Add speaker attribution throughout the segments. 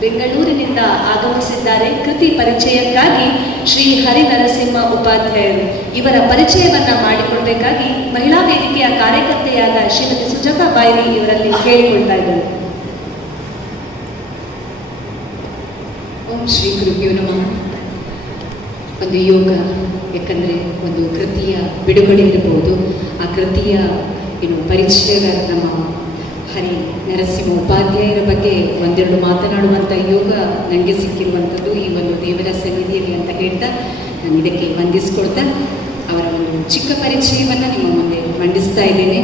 Speaker 1: ಬೆಂಗಳೂರಿನಿಂದ ಆಗಮಿಸಿದ್ದಾರೆ ಕೃತಿ ಪರಿಚಯಕ್ಕಾಗಿ ಶ್ರೀ ಹರಿನರಸಿಂಹ ಉಪಾಧ್ಯಾಯರು. ಇವರ ಪರಿಚಯವನ್ನ ಮಾಡಿಕೊಡಬೇಕಾಗಿ ಮಹಿಳಾ ವೇದಿಕೆಯ ಕಾರ್ಯಕರ್ತೆಯಾದ ಶ್ರೀಮತಿ ಸುಜಾತಾ ಬಾಯಿ ಇವರಲ್ಲಿ ಕೇಳಿಕೊಳ್ತಾ ಇದ್ದಾರೆ.
Speaker 2: ಓಂ ಶ್ರೀ ಗುರುಭ್ಯೋ ನಮಃ. ಒಂದು ಯೋಗ, ಯಾಕಂದರೆ ಒಂದು ಕೃತಿಯ ಬಿಡುಗಡೆ ಇರಬಹುದು ಆ ಕೃತಿಯ, ಏನು ಪರಿಚಯ ನಮ್ಮ ಹರಿ ನರಸಿಂಹ ಉಪಾಧ್ಯಾಯರ ಬಗ್ಗೆ ಒಂದೆರಡು ಮಾತನಾಡುವಂಥ ಯೋಗ ನನಗೆ ಸಿಕ್ಕಿರುವಂಥದ್ದು. ಈ ಒಂದು ದೇವರ ಸನ್ನಿಧಿಯಲ್ಲಿ ಅಂತ ಹೇಳ್ತಾ ನಾನು ಇದಕ್ಕೆ ವಂದಿಸ್ಕೊಳ್ತಾ ಅವರ ಒಂದು ಚಿಕ್ಕ ಪರಿಚಯವನ್ನು ನಿಮ್ಮ ಮುಂದೆ ಮಂಡಿಸ್ತಾ ಇದ್ದೇನೆ.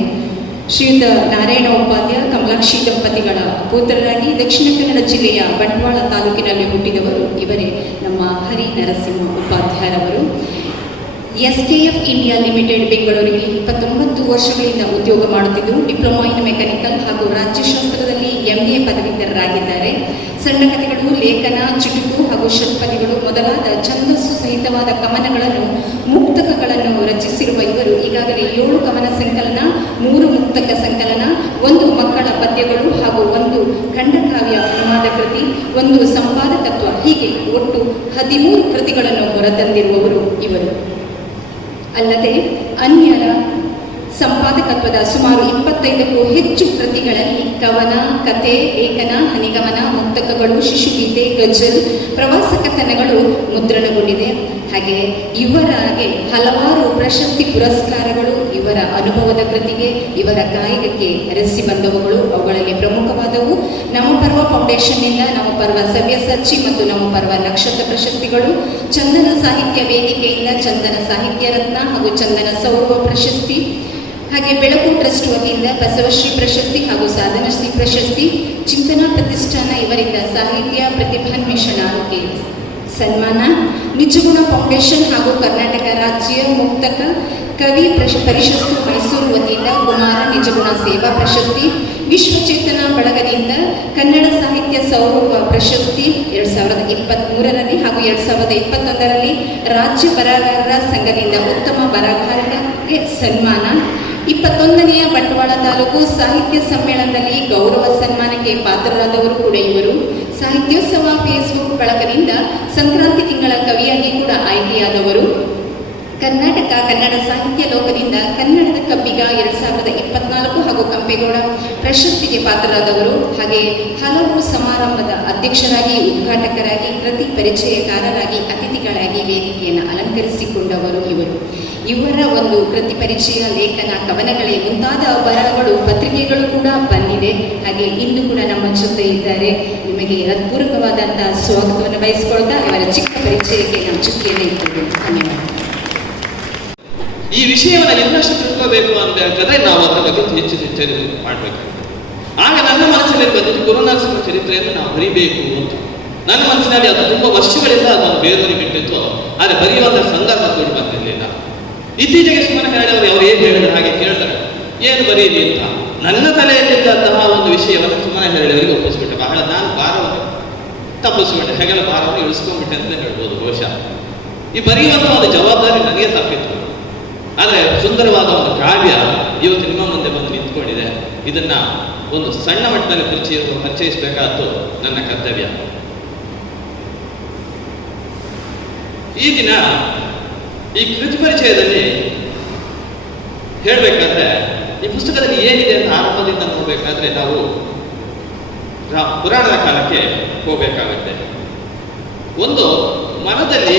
Speaker 2: ಶ್ರೀಯುತ ನಾರಾಯಣ ಉಪಾಧ್ಯಾಯ ಕಮಲಾಕ್ಷಿ ದಂಪತಿಗಳ ಪುತ್ರರಾಗಿ ದಕ್ಷಿಣ ಕನ್ನಡ ಜಿಲ್ಲೆಯ ಬಂಟ್ವಾಳ ತಾಲೂಕಿನಲ್ಲಿ ಹುಟ್ಟಿದವರು. ಇವರೇ ನಮ್ಮ ಹರಿ ನರಸಿಂಹ ಉಪಾಧ್ಯಾಯರವರು. ಎಸ್ ಇಂಡಿಯಾ ಲಿಮಿಟೆಡ್ ಬೆಂಗಳೂರಿಗೆ ಇಪ್ಪತ್ತೊಂಬತ್ತು ವರ್ಷಗಳಿಂದ ಉದ್ಯೋಗ ಮಾಡುತ್ತಿದ್ದು, ಡಿಪ್ಲೊಮಾ ಇನ್ ಮೆಕ್ಯಾನಿಕಲ್ ಹಾಗೂ ರಾಜ್ಯಶಾಸ್ತ್ರದಲ್ಲಿ ಎಂಎ ಪದವೀಧರರಾಗಿದ್ದಾರೆ. ಸಣ್ಣ ಕಥೆಗಳು, ಲೇಖನ, ಚುಟುಕು ಹಾಗೂ ಷಟ್ಪದಿಗಳು ಮೊದಲಾದ ಛಂದಸ್ಸು ಸಹಿತವಾದ ಕವನಗಳನ್ನು ಮುಕ್ತಕಗಳನ್ನು ರಚಿಸಿರುವ ಇವರು ಈಗಾಗಲೇ ಏಳು ಕವನ ಸಂಕಲನ, ಮೂರು ಮುಕ್ತಕ ಸಂಕಲನ, ಒಂದು ಮಕ್ಕಳ ಪದ್ಯಗಳು ಹಾಗೂ ಒಂದು ಖಂಡಕಾವ್ಯ ಅನುವಾದ ಕೃತಿ, ಒಂದು ಸಂಪಾದಕತ್ವ ಹೀಗೆ ಒಟ್ಟು ಹದಿಮೂರು ಕೃತಿಗಳನ್ನು ಹೊರತಂದಿರುವವರು ಇವರು. ಅಲ್ಲದೆ ಅನ್ಯರ ಸಂಪಾದಕತ್ವದ ಸುಮಾರು ಇಪ್ಪತ್ತೈದಕ್ಕೂ ಹೆಚ್ಚು ಕೃತಿಗಳಲ್ಲಿ ಕವನ, ಕತೆ, ಲೇಖನ, ಹನಿಗಮನ, ಮುಕ್ತಕಗಳು, ಶಿಶುಗೀತೆ, ಗಜಲ್, ಪ್ರವಾಸ ಕಥನಗಳು ಮುದ್ರಣಗೊಂಡಿದೆ. ಹಾಗೆ ಇವರಾಗೆ ಹಲವಾರು ಪ್ರಶಸ್ತಿ ಪುರಸ್ಕಾರಗಳು ಇವರ ಅನುಭವದ ಕೃತಿಗೆ, ಇವರ ಕಾಯಕಕ್ಕೆ ಅರಸಿ ಬಂದವುಗಳು ಅವುಗಳಲ್ಲಿ ಪ್ರಮುಖವಾದವು. ನಮ್ಮ ಪರ್ವ ಫೌಂಡೇಶನ್ನಿಂದ ಸವ್ಯ ಸವ್ಯಸಚ್ಚಿ ಮತ್ತು ನಮ್ಮ ಪರ್ವ ನಕ್ಷತ್ರ ಪ್ರಶಸ್ತಿಗಳು. ಚಂದನ ಸಾಹಿತ್ಯ ವೇದಿಕೆಯಿಂದ ಚಂದನ ಸಾಹಿತ್ಯ ರತ್ನ ಹಾಗೂ ಚಂದನ ಸೌರವ ಪ್ರಶಸ್ತಿ. ಹಾಗೆ ಬೆಳಕು ಟ್ರಸ್ಟ್ ವತಿಯಿಂದ ಬಸವಶ್ರೀ ಪ್ರಶಸ್ತಿ ಹಾಗೂ ಸಾಧನಶ್ರೀ ಪ್ರಶಸ್ತಿ. ಚಿಂತನಾ ಪ್ರತಿಷ್ಠಾನ ಇವರಿಂದ ಸಾಹಿತ್ಯ ಪ್ರತಿಭಾನ್ವೇಷಣಕ್ಕೆ ಸನ್ಮಾನ. ನಿಜಗುಣ ಫೌಂಡೇಶನ್ ಹಾಗೂ ಕರ್ನಾಟಕ ರಾಜ್ಯ ಮುಕ್ತಕ. ಕವಿ ಪ್ರಶ, ಪರಿಷತ್ತು ಮೈಸೂರು ವತಿಯಿಂದ ಕುಮಾರ ನಿಜಗುಣ ಸೇವಾ ಪ್ರಶಸ್ತಿ, ವಿಶ್ವಚೇತನ ಬಳಗದಿಂದ ಕನ್ನಡ ಸಾಹಿತ್ಯ ಸೌರವ ಪ್ರಶಸ್ತಿ ಎರಡು ಸಾವಿರದ ಇಪ್ಪತ್ತ್ಮೂರರಲ್ಲಿ ಹಾಗೂ ಎರಡು ಸಾವಿರದ ಇಪ್ಪತ್ತೊಂದರಲ್ಲಿ ರಾಜ್ಯ ಬರಹಗಾರರ ಸಂಘದಿಂದ ಉತ್ತಮ ಬರಹಗಾರರಿಗೆ ಸನ್ಮಾನ. ಇಪ್ಪತ್ತೊಂದನೆಯ ಬಂಟ್ವಾಳ ತಾಲೂಕು ಸಾಹಿತ್ಯ ಸಮ್ಮೇಳನದಲ್ಲಿ ಗೌರವ ಸನ್ಮಾನಕ್ಕೆ ಪಾತ್ರರಾದವರು ಕೂಡ ಇವರು. ಸಾಹಿತ್ಯೋತ್ಸವ ಫೇಸ್ಬುಕ್ ಬಳಗದಿಂದ ಸಂಕ್ರಾಂತಿ ತಿಂಗಳ ಕವಿಯಾಗಿ ಕೂಡ ಆಯ್ಕೆಯಾದವರು. ಕರ್ನಾಟಕ ಕನ್ನಡ ಸಾಹಿತ್ಯ ಲೋಕದಿಂದ ಕನ್ನಡದ ಕಬ್ಬಿಗ ಎರಡ್ ಸಾವಿರದ ಇಪ್ಪತ್ನಾಲ್ಕು ಹಾಗೂ ಕಂಪೇಗೌಡ ಪ್ರಶಸ್ತಿಗೆ ಪಾತ್ರರಾದವರು ಹಾಗೆ ಹಲವು ಸಮಾರಂಭದ ಅಧ್ಯಕ್ಷರಾಗಿ, ಉದ್ಘಾಟಕರಾಗಿ, ಕೃತಿ ಪರಿಚಯಕಾರರಾಗಿ, ಅತಿಥಿಗಳಾಗಿ ವೇದಿಕೆಯನ್ನು ಅಲಂಕರಿಸಿಕೊಂಡವರು ಇವರು. ಇವರ ಒಂದು ಕೃತಿ ಪರಿಚಯ, ಲೇಖನ ಕವನಗಳೇ ಮುಂತಾದ ಬರಹಗಳು ಪತ್ರಿಕೆಗಳು ಕೂಡ ಬಂದಿದೆ. ಹಾಗೆ ಇಂದು ಕೂಡ ನಮ್ಮ ಜೊತೆ ಇದ್ದಾರೆ. ನಿಮಗೆ ಹೃತ್ಪೂರ್ವಕವಾದಂತಹ ಸ್ವಾಗತವನ್ನು ಬಯಸಿಕೊಳ್ತಾ ಇವರ ಚಿಕ್ಕ ಪರಿಚಯಕ್ಕೆ ನಮ್ಮ ಚುಕ್ಕಿಯನ್ನು ಧನ್ಯವಾದ
Speaker 3: ಈ ವಿಷಯವನ್ನು ಇನ್ನಷ್ಟು ತಿಳ್ಕೋಬೇಕು ಅಂತ ಹೇಳಿದ್ರೆ ನಾವು ಅದರ ಬಗ್ಗೆ ಹೆಚ್ಚು ಹೆಚ್ಚು ಮಾಡಬೇಕು. ಆಗ ನನ್ನ ಮನಸ್ಸಿನಲ್ಲಿ ಬಂದಿದ್ದು ಗುರುನಾಥನ ಚರಿತ್ರೆಯನ್ನು ನಾವು ಬರಿಬೇಕು ಅಂತ. ನನ್ನ ಮನಸ್ಸಿನಲ್ಲಿ ಅದು ತುಂಬ ವರ್ಷಗಳಿಂದ ಅದನ್ನು ಬೇರೆಯವರಿಗೆ ಬಿಟ್ಟಿತ್ತು. ಆದರೆ ಬರೆಯುವಂಥ ಸಂದರ್ಭ ಕೂಡ ಬಂದಿರಲಿಲ್ಲ. ಇತ್ತೀಚೆಗೆ ಸುಮ್ಮನೆ ಹೇಳಿದವರು ಅವರು ಏನು ಹೇಳಿದ್ರು ಹಾಗೆ ಕೇಳ್ತಾರೆ. ಏನು ಬರೀರಿ ಅಂತ. ನನ್ನ ತಲೆಯಲ್ಲಿದ್ದಂತಹ ಒಂದು ವಿಷಯವನ್ನು ಸುಮ್ಮನೆ ಹೇಳಿದವರಿಗೆ ಒಪ್ಪಿಸ್ಬಿಟ್ಟೆ. ಬಹಳ ನಾನು ಭಾರವನ್ನು ತಪ್ಪಿಸ್ಬಿಟ್ಟೆ. ಹೆಗಲ ಭಾರವನ್ನು ಇಳಿಸ್ಕೊಂಡ್ಬಿಟ್ಟೆ ಅಂತ ಹೇಳ್ಬೋದು ಬಹುಶಃ. ಈ ಬರೆಯುವಂತಹ ಒಂದು ಜವಾಬ್ದಾರಿ ನನಗೆ ತಪ್ಪಿತ್ತು. ಆದರೆ ಸುಂದರವಾದ ಒಂದು ಕಾವ್ಯ ಇವತ್ತು ನಿಮ್ಮ ಮುಂದೆ ಬಂದು ನಿಂತ್ಕೊಂಡಿದೆ. ಇದನ್ನ ಒಂದು ಸಣ್ಣ ಮಟ್ಟದಲ್ಲಿ ಪರಿಚಯ ಪರಿಚಯಿಸಬೇಕಾದ್ದು ನನ್ನ ಕರ್ತವ್ಯ. ಈ ದಿನ ಈ ಕೃತಿ ಪರಿಚಯದಲ್ಲಿ ಹೇಳಬೇಕಾದ್ರೆ, ಈ ಪುಸ್ತಕದಲ್ಲಿ ಏನಿದೆ ಅಂತ ಆರಂಭದಿಂದ ನೋಡಬೇಕಾದ್ರೆ ನಾವು ಪುರಾಣದ ಕಾಲಕ್ಕೆ ಹೋಗಬೇಕಾಗುತ್ತೆ. ಒಂದು ಮರದಲ್ಲಿ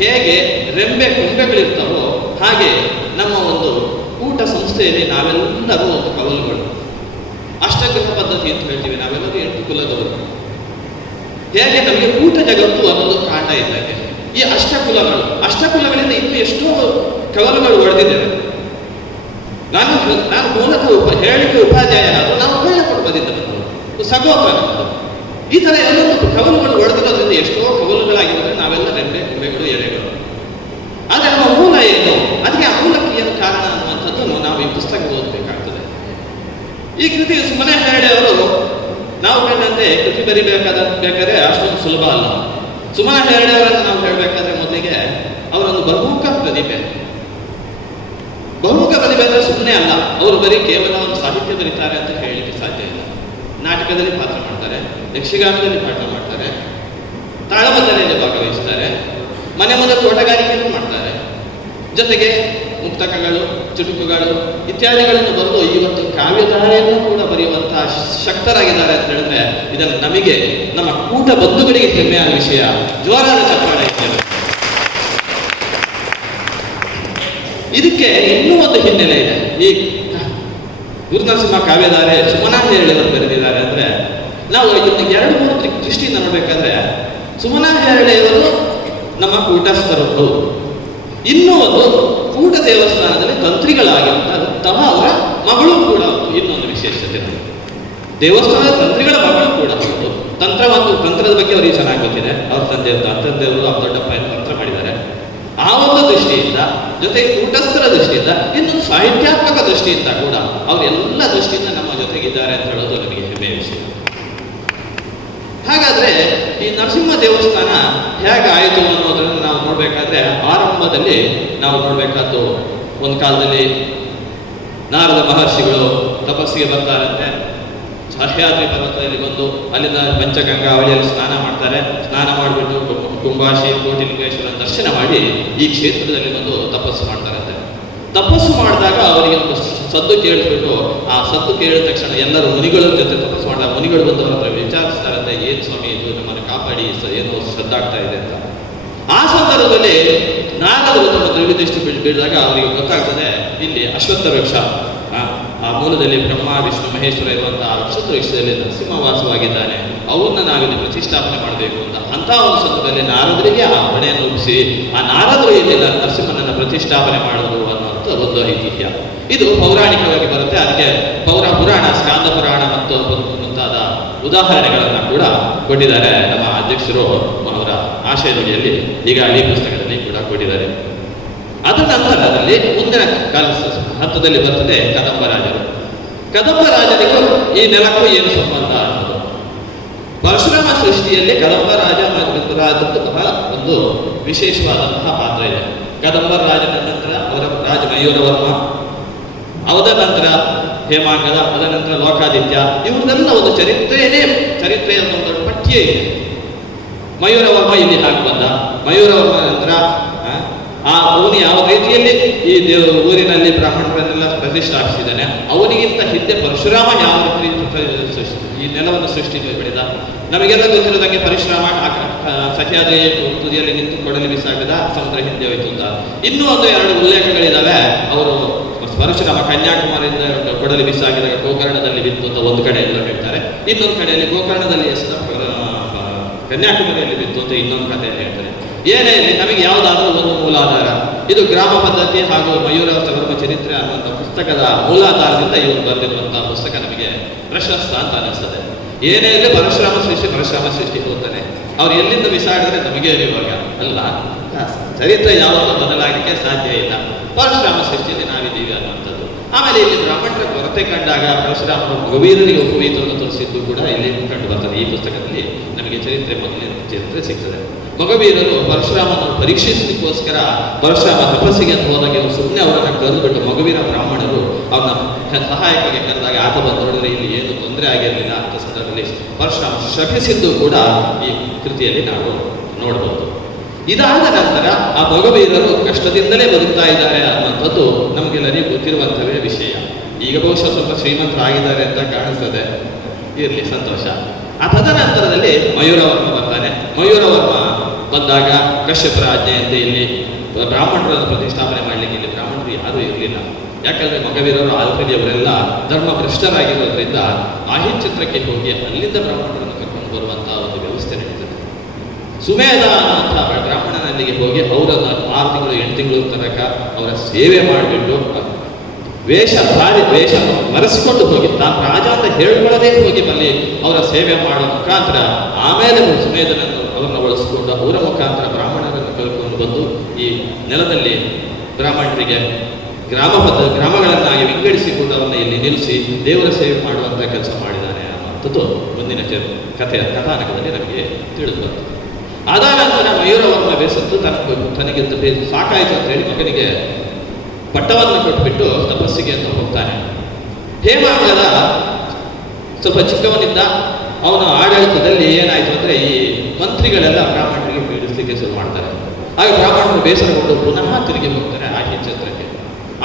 Speaker 3: ಹೇಗೆ ರೆಂಬೆ ಕೊಂಬೆಗಳಿರ್ತಾವೋ ಹಾಗೆ ನಮ್ಮ ಒಂದು ಊಟ ಸಂಸ್ಥೆಯಲ್ಲಿ ನಾವೆಲ್ಲರೂ ಒಂದು ಕವಲುಗಳು ಅಷ್ಟಗ್ರಹ ಪದ್ಧತಿ ಅಂತ ಹೇಳ್ತೀವಿ ನಾವೆಲ್ಲರೂ ಎಂಟು ಕುಲದವರು ಹೇಗೆ ನಮಗೆ ಊಟ ಜಗತ್ತು ಅನ್ನೋದು ಕಾಟ ಇದ್ದಾಗೆ ಈ ಅಷ್ಟಕುಲಗಳು, ಅಷ್ಟಕುಲಗಳಿಂದ ಇನ್ನೂ ಎಷ್ಟೋ ಕವಲುಗಳು ಒಡೆದಿದ್ದೇವೆ. ನಾನು ನಾನು ಮೂಲಕ ಉಪ ಹೇಳಿಕೆ ಉಪಾಧ್ಯಾಯನಾದ್ರು ನಾವು ಒಳ್ಳೆ ಬಂದಿದ್ದ ಸಗೋತ್ರ ಈ ಥರ ಎಲ್ಲ ಕವಲುಗಳು ಒಡೆದಿರೋದ್ರಿಂದ ಎಷ್ಟೋ ಕವಲುಗಳಾಗಿದ್ದರೆ ನಾವೆಲ್ಲ ರೆಂಬೆ ಕೊಂಬೆಗಳು ಎಲೆಗಳು. ಆದರೆ ನಮ್ಮ ಮೂಲ ಏನು? ಅದಕ್ಕೆ ಆ ಮೂಲಕ್ಕೆ ಏನು ಕಾರಣ ಅನ್ನುವಂಥದ್ದನ್ನು ನಾವು ಈ ಪುಸ್ತಕ ಓದಬೇಕಾಗ್ತದೆ. ಈ ಕೃತಿ ಸುಮ್ಮನೆ ಹೇಳಿ ಅವರು, ನಾವು ಕಂಡಂತೆ ಕೃತಿ ಬರಿಬೇಕಾದ ಬೇಕಾದ್ರೆ ಅಷ್ಟೊಂದು ಸುಲಭ ಅಲ್ಲ. ಸುಮ್ಮನೆ ಹೇಳವರನ್ನು ನಾವು ಹೇಳಬೇಕಾದ್ರೆ ಮೊದಲಿಗೆ ಅವರೊಂದು ಬಹುಮುಖ ಪ್ರತಿಭೆ. ಬಹುಮುಖ ಪ್ರತಿಭೆ ಅಂದರೆ ಸುಮ್ಮನೆ ಅಲ್ಲ, ಅವರು ಬರೀ ಕೇವಲ ಒಂದು ಸಾಹಿತ್ಯ ಬರೀತಾರೆ ಅಂತ ಹೇಳಲಿಕ್ಕೆ ಸಾಧ್ಯ ಇಲ್ಲ. ನಾಟಕದಲ್ಲಿ ಪಾತ್ರ ಮಾಡ್ತಾರೆ, ಯಕ್ಷಗಾನದಲ್ಲಿ ಪಾತ್ರ ಮಾಡ್ತಾರೆ ತಾಳಮದ್ದಲೆಯಲ್ಲಿ ಭಾಗವಹಿಸ್ತಾರೆ, ಮನೆ ಮುಂದೆ ಮಾಡ್ತಾರೆ ಜೊತೆಗೆ ಮುಕ್ತಕಗಳು, ಚುಟುಕುಗಳು ಇತ್ಯಾದಿಗಳನ್ನು ಬರೆದು ಇವತ್ತು ಕಾವ್ಯಧಾರೆಯನ್ನು ಕೂಡ ಬರೆಯುವಂತಹ ಶಕ್ತರಾಗಿದ್ದಾರೆ ಅಂತ ಹೇಳಿದ್ರೆ ಇದನ್ನು ನಮಗೆ, ನಮ್ಮ ಕೂಟ ಬಂಧುಗಳಿಗೆ ಹೆಮ್ಮೆಯ ವಿಷಯ ಜೋರಾದ ಚಪ್ಪಾಳೆ ಇದಕ್ಕೆ ಇನ್ನೂ ಒಂದು ಹಿನ್ನೆಲೆ ಇದೆ. ಈ ಗುರುನರಸಿಂಹ ಕಾವ್ಯಧಾರೆ ಸುಮನಾ ಹೇರಳೆಯವರು ಬರೆದಿದ್ದಾರೆ ಅಂದ್ರೆ, ನಾವು ಇದನ್ನ ಎರಡು ಮೂರು ದೃಷ್ಟಿಯಿಂದ ನೋಡ್ಬೇಕಾದ್ರೆ ಸುಮನಾ ಹೇರಳೆಯವರು ನಮ್ಮ ಕೂಟಸ್ಥರವರು ಇನ್ನೂ ಒಂದು ಕೂಟ ದೇವಸ್ಥಾನದಲ್ಲಿ ತಂತ್ರಿಗಳಾಗಿರುವಂತಹ ಅವರ ಮಗಳು ಕೂಡ ಇನ್ನೊಂದು ವಿಶೇಷತೆ. ದೇವಸ್ಥಾನದ ತಂತ್ರಿಗಳ ಮಗಳು ಕೂಡ ತಂತ್ರ ಒಂದು ತಂತ್ರದ ಬಗ್ಗೆ ಅವರಿಗೆ ಚೆನ್ನಾಗಿ ಗೊತ್ತಿದೆ. ಅವ್ರ ತಂದೆ ತಂದೆಯವರು ಅವ್ರ ದೊಡ್ಡಪ್ಪ ತಂತ್ರ ಮಾಡಿದ್ದಾರೆ. ಆ ಒಂದು ದೃಷ್ಟಿಯಿಂದ ಜೊತೆಗೆ ಕೂಟಸ್ಥರ ದೃಷ್ಟಿಯಿಂದ, ಇನ್ನೊಂದು ಸಾಹಿತ್ಯಾತ್ಮಕ ದೃಷ್ಟಿಯಿಂದ ಕೂಡ ಅವರೆಲ್ಲ ದೃಷ್ಟಿಯಿಂದ ನಮ್ಮ ಜೊತೆಗಿದ್ದಾರೆ ಅಂತ ಹೇಳೋದು ನನಗೆ ಹೆಮ್ಮೆಯ ವಿಷಯ ಹಾಗಾದ್ರೆ ಈ ನರಸಿಂಹ ದೇವಸ್ಥಾನ ಹೇಗಾಯಿತು ಅನ್ನೋದನ್ನು ನಾವು ನೋಡ್ಬೇಕಾದ್ರೆ ಆರಂಭದಲ್ಲಿ ನಾವು ನೋಡಬೇಕಾದ್ದು ಒಂದು ಕಾಲದಲ್ಲಿ ನಾರದ ಮಹರ್ಷಿಗಳು ತಪಸ್ಸಿಗೆ ಬರ್ತಾರಂತೆ. ಸಹ್ಯಾದ್ರಿ ಪರ್ವತದಲ್ಲಿ ಬಂದು ಅಲ್ಲಿಂದ ಪಂಚಗಂಗಾವಳಿಯಲ್ಲಿ ಸ್ನಾನ ಮಾಡ್ತಾರೆ. ಸ್ನಾನ ಮಾಡಿಬಿಟ್ಟು ಕುಂಭಾಶಿ ಕೋಟಿಲಿಂಗೇಶ್ವರ ದರ್ಶನ ಮಾಡಿ ಈ ಕ್ಷೇತ್ರದಲ್ಲಿ ಬಂದು ತಪಸ್ಸು ಮಾಡ್ತಾರಂತೆ. ತಪಸ್ಸು ಮಾಡಿದಾಗ ಅವರಿಗೆ ಒಂದು ಸದ್ದು ಕೇಳಿಬಿಟ್ಟು ಆ ಸದ್ದು ಕೇಳಿದ ತಕ್ಷಣ ಎಲ್ಲರೂ ಮುನಿಗಳ ಜೊತೆ ತಪಸ್ಸು ಮಾಡಿದಾಗ ಮುನಿಗಳು ಬಂದು ಅವರ ಹತ್ರ ವಿಚಾರಿಸ್ತಾರಂತೆ, ಏನು ಸ್ವಾಮಿ ಇದು ನಮ್ಮನ್ನು ಕಾಪಾಡಿ ಏನು ಶ್ರದ್ಧಾಗ್ತಾ ಇದೆ ಅಂತ. ಆ ಸಂದರ್ಭದಲ್ಲಿ ನಾರದರು ತಮ್ಮ ತ್ರಿವಿದೃಷ್ಟಿ ಬೀಳ್ ಬೀಳಿದಾಗ ಅವರಿಗೆ ಗೊತ್ತಾಗ್ತದೆ ಇಲ್ಲಿ ಅಶ್ವತ್ಥ ವೃಕ್ಷ. ಆ, ಮೂಲದಲ್ಲಿ ಬ್ರಹ್ಮ ವಿಷ್ಣು ಮಹೇಶ್ವರ ಇರುವಂತಹ ಅಶ್ವತ್ಥ ವೃಕ್ಷದಲ್ಲಿ ನರಸಿಂಹವಾಸವಾಗಿದ್ದಾನೆ ಅವನ್ನ ನಾವಿಲ್ಲಿ ಪ್ರತಿಷ್ಠಾಪನೆ ಮಾಡಬೇಕು ಅಂತ ಅಂತ ಒಂದು ಸಂದರ್ಭದಲ್ಲಿ ನಾರದರಿಗೆ ಆ ಹೊಣೆಯನ್ನು ರೂಪಿಸಿ ಆ ನಾರದರು ಏನಿಲ್ಲ ನರಸಿಂಹನನ್ನ ಪ್ರತಿಷ್ಠಾಪನೆ ಮಾಡುವುದು ಅನ್ನುವಂಥ ಒಂದು ಐತಿಹ್ಯ. ಇದು ಪೌರಾಣಿಕವಾಗಿ ಬರುತ್ತೆ ಅದಕ್ಕೆ ಪೌರ ಪುರಾಣ ಸ್ಕಾಂದ ಪುರಾಣ ಮತ್ತು ಮುಂತಾದ ಉದಾಹರಣೆಗಳನ್ನು ಕೂಡ ಕೊಟ್ಟಿದ್ದಾರೆ ನಮ್ಮ ಅಧ್ಯಕ್ಷರು ಅವರ ಆಶಯದಡಿಯಲ್ಲಿ ಈಗ ಈ ಪುಸ್ತಕದಲ್ಲಿ ಕೂಡ ಕೊಟ್ಟಿದ್ದಾರೆ. ಅದರ ನಂತರದಲ್ಲಿ ಮುಂದಿನ ಕಾಲ ಹಂತದಲ್ಲಿ ಬರ್ತದೆ ಕದಂಬ ರಾಜರು. ಕದಂಬ ರಾಜರಿಗೂ ಈ ನೆಲಕ್ಕೂ ಏನು ಸಂಬಂಧ ಅನ್ನೋದು. ಪರಶುರಾಮ ಸೃಷ್ಟಿಯಲ್ಲಿ ಕದಂಬ ರಾಜ ರಾಜಂತಹ ಒಂದು ವಿಶೇಷವಾದಂತಹ ಪಾತ್ರ ಇದೆ. ಕದಂಬ ರಾಜನ ನಂತರ ಅವರ ರಾಜ ಮಯೂರವರ್ಮ ಅವರ ನಂತರ ಹೇಮಾಂಗದ ಅದರ ನಂತರ ಲೋಕಾದಿತ್ಯ ಇವರೆಲ್ಲ ಒಂದು ಚರಿತ್ರೆಯೇ ಚರಿತ್ರೆಯನ್ನು ಒಂದು ಪಟ್ಟಿಯೇ ಇದೆ. ಮಯೂರವರ್ಮ ಇಲ್ಲಿ ಹಾಕಿ ಬಂದ ಮಯೂರವರ್ಮ ಅಂದ್ರ ಆ, ಅವನು ಯಾವ ರೀತಿಯಲ್ಲಿ ಈ ದೇವ ಊರಿನಲ್ಲಿ ಬ್ರಾಹ್ಮಣರನ್ನೆಲ್ಲ ಪ್ರತಿಷ್ಠಾಪಿಸಿದ್ದಾನೆ ಅವನಿಗಿಂತ ಹಿಂದೆ ಪರಶುರಾಮ ಯಾವ ರೀತಿ ಸೃಷ್ಟಿ- ಈ ನೆಲವನ್ನು ಸೃಷ್ಟಿ ಬೆಳೆದ ನಮಗೆಲ್ಲ ಗೊತ್ತಿರೋದಂಗೆ ಪರಶುರಾಮ ಸಹ್ಯಾದ್ರಿ ತುದಿಯಲ್ಲಿ ನಿಂತು ಕೊಡಲಿ ಬಿಸಾಕಿದ ಸಮುದ್ರ ಹಿಂದೆ ಹೋಯ್ತು ಅಂತ. ಇನ್ನೂ ಒಂದು ಎರಡು ಉಲ್ಲೇಖಗಳಿದ್ದಾವೆ ಅವರು ಪರಶುರಾಮ ಕನ್ಯಾಕುಮಾರಿಯಿಂದ ಕೊಡಲಿ ಬಿಸಾಕಿದಾಗ ಗೋಕರ್ಣದಲ್ಲಿ ಬಿತ್ತು ಅಂತ ಒಂದು ಕಡೆಯಿಂದ ಹೇಳ್ತಾರೆ. ಇನ್ನೊಂದು ಕಡೆಯಲ್ಲಿ ಗೋಕರ್ಣದಲ್ಲಿ ಎಸೆದ ಕನ್ಯಾಕುಮಾರಿಯಲ್ಲಿ ಬಿತ್ತು ಅಂತ ಇನ್ನೊಂದು ಕಥೆ ಹೇಳ್ತಾರೆ. ಏನೇ ನಮಗೆ ಯಾವುದಾದ್ರೂ ಒಂದು ಮೂಲಾಧಾರ ಇದು ಗ್ರಾಮ ಪದ್ಧತಿ ಹಾಗೂ ಮಯೂರ ಸವರ್ಮ ಚರಿತ್ರೆ ಅನ್ನುವಂಥ ಪುಸ್ತಕದ ಮೂಲಾಧಾರದಿಂದ ಇವರು ಬರೆದಿರುವಂತಹ ಪುಸ್ತಕ ನಮಗೆ ಪ್ರಶಸ್ತ ಅಂತ ಅನಿಸ್ತದೆ. ಏನೇ ಇರಲಿ ಪರಶುರಾಮ ಸೃಷ್ಟಿ ಪರಶುರಾಮ ಸೃಷ್ಟಿ ಹೋಗ್ತಾನೆ. ಅವ್ರು ಎಲ್ಲಿಂದ ಬಿಸಾಡಿದ್ರೆ ನಮಗೆ ಇವಾಗ ಅಲ್ಲ ಚರಿತ್ರೆ ಯಾವಾಗ ಬದಲಾಗಲಿಕ್ಕೆ ಸಾಧ್ಯ ಇಲ್ಲ. ಪರಶುರಾಮ ಸೃಷ್ಟಿಯಲ್ಲಿ ನಾವಿದ್ದೀವಿ ಅನ್ನುವಂಥದ್ದು. ಆಮೇಲೆ ಇಲ್ಲಿ ಬ್ರಾಹ್ಮಣರ ಕೊರತೆ ಕಂಡಾಗ ಪರಶುರಾಮರು ಗವೀರರಿಗೆ ಉಪವೀತವನ್ನು ತೋರಿಸಿದ್ದು ಕೂಡ ಇಲ್ಲಿ ಕಂಡು ಬರ್ತದೆ. ಈ ಪುಸ್ತಕದಲ್ಲಿ ನಮಗೆ ಚರಿತ್ರೆ ಮೊದಲಿನ ಚರಿತ್ರೆ ಸಿಗ್ತದೆ. ಮಗವೀರರು ಪರಶುರಾಮನನ್ನು ಪರೀಕ್ಷಿಸಲಿಕ್ಕೋಸ್ಕರ ಪರಶುರಾಮ ತಪಸ್ಸಿಗೆ ಅಂತ ಹೋದಾಗ ಸುಮ್ಮನೆ ಅವರನ್ನು ಕರೆದುಬಿಟ್ಟು ಮಗವೀರ ಬ್ರಾಹ್ಮಣರು ಅವನ ಸಹಾಯಕ್ಕೆ ಕರೆದಾಗ ಆತ ಬಂದು ನೋಡಿದ್ರೆ ಇಲ್ಲಿ ಏನು ತೊಂದರೆ ಆಗಿರಲಿಲ್ಲ ಅಂತ ಸಂದರ್ಭದಲ್ಲಿ ಪರಶುರಾಮ ಶಪಿಸಿದ್ದು ಕೂಡ ಈ ಕೃತಿಯಲ್ಲಿ ನಾವು ನೋಡಬಹುದು ಇದಾದ ನಂತರ ಆ ಭಗವೀರರು ಕಷ್ಟದಿಂದಲೇ ಬದುಕ್ತಾ ಇದ್ದಾರೆ ಅನ್ನುವಂಥದ್ದು ನಮಗೆಲ್ಲರಿಗೂ ಗೊತ್ತಿರುವಂಥವೇ ವಿಷಯ. ಈಗ ಬಹುಶಃ ಸ್ವಲ್ಪ ಶ್ರೀಮಂತರಾಗಿದ್ದಾರೆ ಅಂತ ಕಾಣಿಸ್ತದೆ. ಇರಲಿ, ಸಂತೋಷ. ಆ ತದನಂತರದಲ್ಲಿ ಮಯೂರವರ್ಮ ಬರ್ತಾನೆ. ಮಯೂರವರ್ಮ ಬಂದಾಗ ಕಶ್ಯಪ ಆಜ್ಞೆಯಂತೆ ಇಲ್ಲಿ ಬ್ರಾಹ್ಮಣರನ್ನು ಪ್ರತಿಷ್ಠಾಪನೆ ಮಾಡಲಿಕ್ಕೆ ಇಲ್ಲಿ ಬ್ರಾಹ್ಮಣರು ಯಾರೂ ಇರಲಿಲ್ಲ. ಯಾಕಂದ್ರೆ ಮಗವೀರರು ಆಲ್ರೆಡಿ ಅವರೆಲ್ಲ ಧರ್ಮ ಭ್ರಷ್ಟರಾಗಿರೋದ್ರಿಂದ ಮಾಹಿಚಿತ್ರಕ್ಕೆ ಹೋಗಿ ಅಲ್ಲಿಂದ ಬ್ರಾಹ್ಮಣರನ್ನು ಕರ್ಕೊಂಡು ಬರುವಂತಹ ಒಂದು ಸುಮೇಧ ಅಂತ ಬ್ರಾಹ್ಮಣನಲ್ಲಿಗೆ ಹೋಗಿ ಅವರನ್ನು ಆರು ತಿಂಗಳು, ಎಂಟು ತಿಂಗಳು ತನಕ ಅವರ ಸೇವೆ ಮಾಡಿಬಿಟ್ಟು ವೇಷ ಭಾರಿ ವೇಷ ಮರೆಸಿಕೊಂಡು ಹೋಗಿ, ತಾನು ರಾಜ ಅಂತ ಹೇಳ್ಕೊಳ್ಳದೇ ಹೋಗಿ ಬಲ್ಲಿ ಅವರ ಸೇವೆ ಮಾಡೋ ಮುಖಾಂತರ ಆಮೇಲೆ ಸುಮೇಧನನ್ನು ಅವರನ್ನು ಬಳಸಿಕೊಂಡು ಅವರ ಮುಖಾಂತರ ಬ್ರಾಹ್ಮಣರನ್ನು ಕರ್ಕೊಂಡು ಬಂದು ಈ ನೆಲದಲ್ಲಿ ಬ್ರಾಹ್ಮಣರಿಗೆ ಗ್ರಾಮ ಗ್ರಾಮಗಳನ್ನಾಗಿ ವಿಂಗಡಿಸಿಕೊಂಡು ಅವನ್ನ ಇಲ್ಲಿ ನಿಲ್ಲಿಸಿ ದೇವರ ಸೇವೆ ಮಾಡುವಂಥ ಕೆಲಸ ಮಾಡಿದ್ದಾನೆ ಅನ್ನುವಂಥದ್ದು ಮುಂದಿನ ಕಥೆಯ ಕಥಾನಕದಲ್ಲಿ ನಮಗೆ ತಿಳಿದು ಬರ್ತದೆ ಅದಾದ ನಂತರ ಮಯೂರವರ್ಮ ಬೇಸತ್ತು ತನಗೆ ತನಗಿಂತ ಸಾಕಾಯಿತು ಅಂತ ಹೇಳಿ ಮಗನಿಗೆ ಪಟ್ಟವನ್ನು ಕೊಟ್ಟುಬಿಟ್ಟು ತಪಸ್ಸಿಗೆ ಅಂತ ಹೋಗ್ತಾನೆ. ಹೇಮಾಂಗದ ಸ್ವಲ್ಪ ಚಿಕ್ಕವನಿಂದ ಅವನ ಆಡಳಿತದಲ್ಲಿ ಏನಾಯಿತು ಅಂದರೆ ಈ ಮಂತ್ರಿಗಳೆಲ್ಲ ಬ್ರಾಹ್ಮಣರಿಗೆ ಪೀಡಿಸಲಿಕ್ಕೆ ಶುರು ಮಾಡ್ತಾರೆ. ಆಗ ಬ್ರಾಹ್ಮಣರು ಬೇಸರಗೊಂಡು ಪುನಃ ತಿರುಗಿ ಹೋಗ್ತಾರೆ ಆಹಿ ಆಹಿಚತ್ರಕ್ಕೆ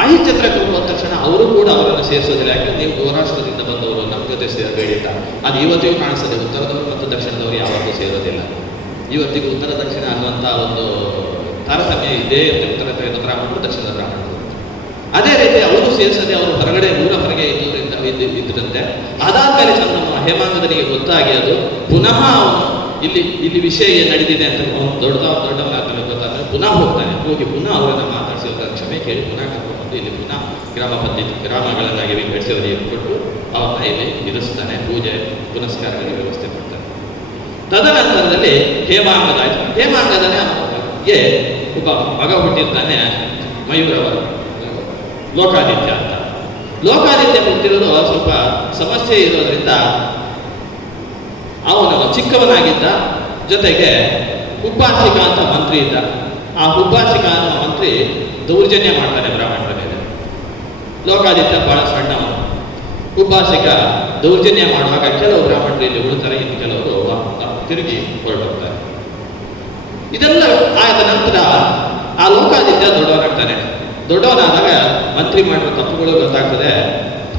Speaker 3: ಆಹಿ ಛತ್ರಕ್ಕೆ ಹೋದ ತಕ್ಷಣ ಅವರು ಕೂಡ ಅವರನ್ನು ಸೇರಿಸೋದಿಲ್ಲ ಯಾಕೆ ನೀವು ಗೋರಾಷ್ಟ್ರದಿಂದ ಬಂದವರು ನಮ್ಮ ಜೊತೆ ಸೇರಬೇಡಿ ಅಂತ. ಅದು ಇವತ್ತಿಗೂ ಕಾಣಿಸ್ತದೆ, ಉತ್ತರದವರು ಮತ್ತು ದಕ್ಷಿಣದವರು ಯಾವತ್ತೂ ಸೇರೋದಿಲ್ಲ. ಇವತ್ತಿಗೂ ಉತ್ತರ ದಕ್ಷಿಣ ಅನ್ನುವಂಥ ಒಂದು ತಾರತಮ್ಯ ಇದೆ ತೆಗೆದ ಬ್ರಾಹ್ಮಣರು, ದಕ್ಷಿಣ ಬ್ರಾಹ್ಮಣರು. ಅದೇ ರೀತಿ ಅವರು ಸೇರಿಸದೆ ಅವರು ಹೊರಗಡೆ ಊರ ಹೊರಗೆ ಇದ್ದುದರಿಂದ ಇದ್ದು ಅದಾದ ಮೇಲೆ ಚಂದ ಹೇಮಾಂಗದನಿಗೆ ಗೊತ್ತಾಗಿ ಅದು ಪುನಃ ಅವನು ಇಲ್ಲಿ ಇಲ್ಲಿ ವಿಷಯ ಏನು ನಡೆದಿದೆ ಅಂತ ಅವನು ದೊಡ್ಡ ಮಾತನ್ನು ಗೊತ್ತಾದ್ರೆ ಪುನಃ ಹೋಗ್ತಾನೆ. ಹೋಗಿ ಪುನಃ ಅವರನ್ನು ಮಾತಾಡಿಸಿ, ಅವರ ಕ್ಷಮೆ ಕೇಳಿ ಪುನಃ ಕರ್ಕೊಂಡು ಇಲ್ಲಿ ಪುನಃ ಗ್ರಾಮ ಪದ್ಧತಿ ಗ್ರಾಮಗಳನ್ನಾಗಿ ವಿಂಗಡಿಸಿವರಿಗೆ ಕೊಟ್ಟು ಅವರ ಇಲ್ಲಿ ಇರಿಸ್ತಾನೆ ಪೂಜೆ, ಪುನಸ್ಕಾರಗಳಿಗೆ ವ್ಯವಸ್ಥೆ ಮಾಡ್ತಾನೆ. ತದನಂತರದಲ್ಲಿ ಹೇಮಾಂಗದ ಆಯ್ತು ಅವನಿಗೆ ಒಬ್ಬ ಮಗ ಹುಟ್ಟಿರ್ತಾನೆ ಮಯೂರವರು. ಲೋಕಾದಿತ್ಯ ಅಂತ. ಲೋಕಾದಿತ್ಯ ಹುಟ್ಟಿರೋದು ಸ್ವಲ್ಪ ಸಮಸ್ಯೆ ಇರೋದ್ರಿಂದ ಅವನು ಚಿಕ್ಕವನಾಗಿದ್ದ ಜೊತೆಗೆ ಹುಬ್ಬಾಸಿಕ ಅಂತ ಮಂತ್ರಿ ಇದ್ದ. ಆ ಹುಬ್ಬಾಸಿಕ ಅನ್ನೋ ಮಂತ್ರಿ ದೌರ್ಜನ್ಯ ಮಾಡ್ತಾನೆ ಬ್ರಾಹ್ಮಣರ ಮೇಲೆ. ಲೋಕಾದಿತ್ಯ ಬಹಳ ಸಣ್ಣವನು. ಹುಬ್ಬಾಸಿಕ ದೌರ್ಜನ್ಯ ಮಾಡುವಾಗ ಕೆಲವು ಬ್ರಾಹ್ಮಣರು ಇಲ್ಲಿ ಉಳಿತಾರೆ. ತಿರುಗಿ ಹೊರಟೋಗ್ತಾರೆ. ಇದೆಲ್ಲ ಆದ ನಂತರ ಆ ಲೋಕಾದಿತ್ಯ ದೊಡ್ಡವನಾಗ್ತಾನೆ. ದೊಡ್ಡವನಾದಾಗ ಮಂತ್ರಿ ಮಾಡುವ ತಪ್ಪುಗಳು ಗೊತ್ತಾಗ್ತದೆ.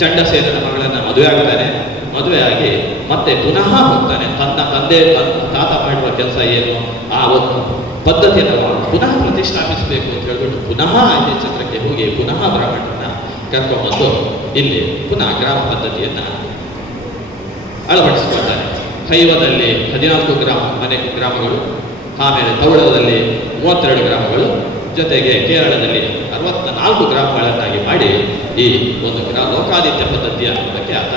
Speaker 3: ಚಂಡಸೇನನ ಮಗಳನ್ನ ಮದುವೆ ಆಗ್ತಾನೆ. ಮದುವೆ ಆಗಿ ಮತ್ತೆ ಪುನಃ ಹೋಗ್ತಾನೆ. ತನ್ನ ತಂದೆ ತಾತ ಮಾಡುವ ಕೆಲಸ ಏನು? ಆ ಒಂದು ಪದ್ಧತಿಯನ್ನು ಪುನಃ ಪ್ರತಿಷ್ಠಾಪಿಸಬೇಕು ಅಂತ ಹೇಳ್ಬಿಟ್ಟು ಪುನಃ ಅಲ್ಲಿ ಚಂದ್ರಕ್ಕೆ ಹೋಗಿ ಪುನಃ ಬ್ರಾಹ್ಮಣನ ಕರ್ಕೊಂಡ್ಬಂದು ಇಲ್ಲಿ ಪುನಃ ಗ್ರಾಮ ಪದ್ಧತಿಯನ್ನ ಅಳವಡಿಸಿಕೊಳ್ತಾನೆ. ಹೈವದಲ್ಲಿ ಹದಿನಾಲ್ಕು ಗ್ರಾಮ ಮನೆ ಗ್ರಾಮಗಳು, ಆಮೇಲೆ ತೌಳದಲ್ಲಿ ಮೂವತ್ತೆರಡು ಗ್ರಾಮಗಳು, ಜೊತೆಗೆ ಕೇರಳದಲ್ಲಿ ಅರವತ್ತ ನಾಲ್ಕು ಗ್ರಾಮಗಳನ್ನಾಗಿ ಮಾಡಿ ಈ ಒಂದು ಗ್ರಾ, ಲೋಕಾದಿತ್ಯ ಪದ್ಧತಿಯ ಬಗ್ಗೆ ಆತ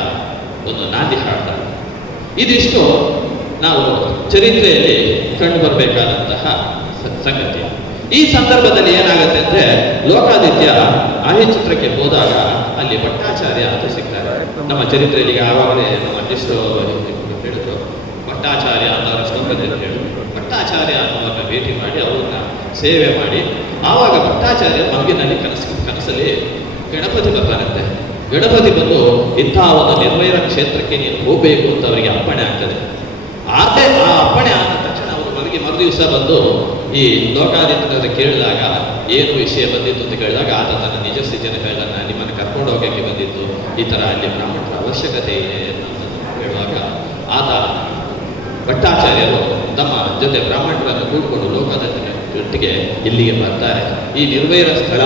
Speaker 3: ಒಂದು ನಾಂದಿ ಹಾಡ್ತಾರೆ. ಇದಿಷ್ಟು ನಾವು ಚರಿತ್ರೆಯಲ್ಲಿ ಕಂಡು ಬರಬೇಕಾದಂತಹ ಸಂಗತಿ. ಈ ಸಂದರ್ಭದಲ್ಲಿ ಏನಾಗುತ್ತೆ ಅಂದ್ರೆ ಲೋಕಾದಿತ್ಯ ಆಹಿಚಿತ್ರಕ್ಕೆ ಹೋದಾಗ ಅಲ್ಲಿ ಭಟ್ಟಾಚಾರ್ಯ ಅಂತ ಸಿಗ್ತಾರೆ. ನಮ್ಮ ಚರಿತ್ರೆಯಲ್ಲಿ ಆವಾಗಲೇ ನಮ್ಮ ಅಧ್ಯಕ್ಷರು ಹೇಳಿದ್ರು. ಭಟ್ಟಾಚಾರ್ಯ ಅನ್ನೋರ ಹೇಳಿದ್ರು ಭಟ್ಟಾಚಾರ್ಯ ಅನ್ನೋರನ್ನ ಭೇಟಿ ಮಾಡಿ ಅವ್ರನ್ನ ಸೇವೆ ಮಾಡಿ. ಆವಾಗ ಭಟ್ಟಾಚಾರ್ಯ ಮಗುವಿನಲ್ಲಿ ಕನಸು, ಕನಸಲ್ಲಿ ಗಣಪತಿ ಬರ್ತಾರಂತೆ ಗಣಪತಿ ಬಂದು ಇಂತಹ ಒಂದು ನಿರ್ವೈರ ಕ್ಷೇತ್ರಕ್ಕೆ ನೀನು ಹೋಗಬೇಕು ಅಂತ ಅವರಿಗೆ ಅಪ್ಪಣೆ ಆಗ್ತದೆ. ಆದರೆ ಆ ಅಪ್ಪಣೆ ಆದ ತಕ್ಷಣ ಅವರು ನನಗೆ ಮರು ದಿವಸ ಬಂದು ಈ ಲೋಕಾದಿತ್ಯನ ಕೇಳಿದಾಗ ಏನು ವಿಷಯ ಬಂದಿತ್ತು ಅಂತ ಕೇಳಿದಾಗ ಆತ ತನ್ನ ನಿಜ ಸ್ಥಿತಿಯನ್ನು ಹೇಳಿದಾಗ ನಿಮ್ಮನ್ನು ಕರ್ಕೊಂಡು ಹೋಗಕ್ಕೆ ಬಂದಿತ್ತು. ಈ ಥರ ಅಲ್ಲಿ ಬ್ರಾಹ್ಮಣರ ಅವಶ್ಯಕತೆ ಇದೆ ಅಂತ ಹೇಳುವಾಗ ಆತ ಭಟ್ಟಾಚಾರ್ಯರು ತಮ್ಮ ಜೊತೆ ಬ್ರಾಹ್ಮಣರನ್ನು ಕೂಡಿಕೊಂಡು ಲೋಕದ ಒಟ್ಟಿಗೆ ಇಲ್ಲಿಗೆ ಬರ್ತಾರೆ. ಈ ನಿರ್ವೈರ ಸ್ಥಳ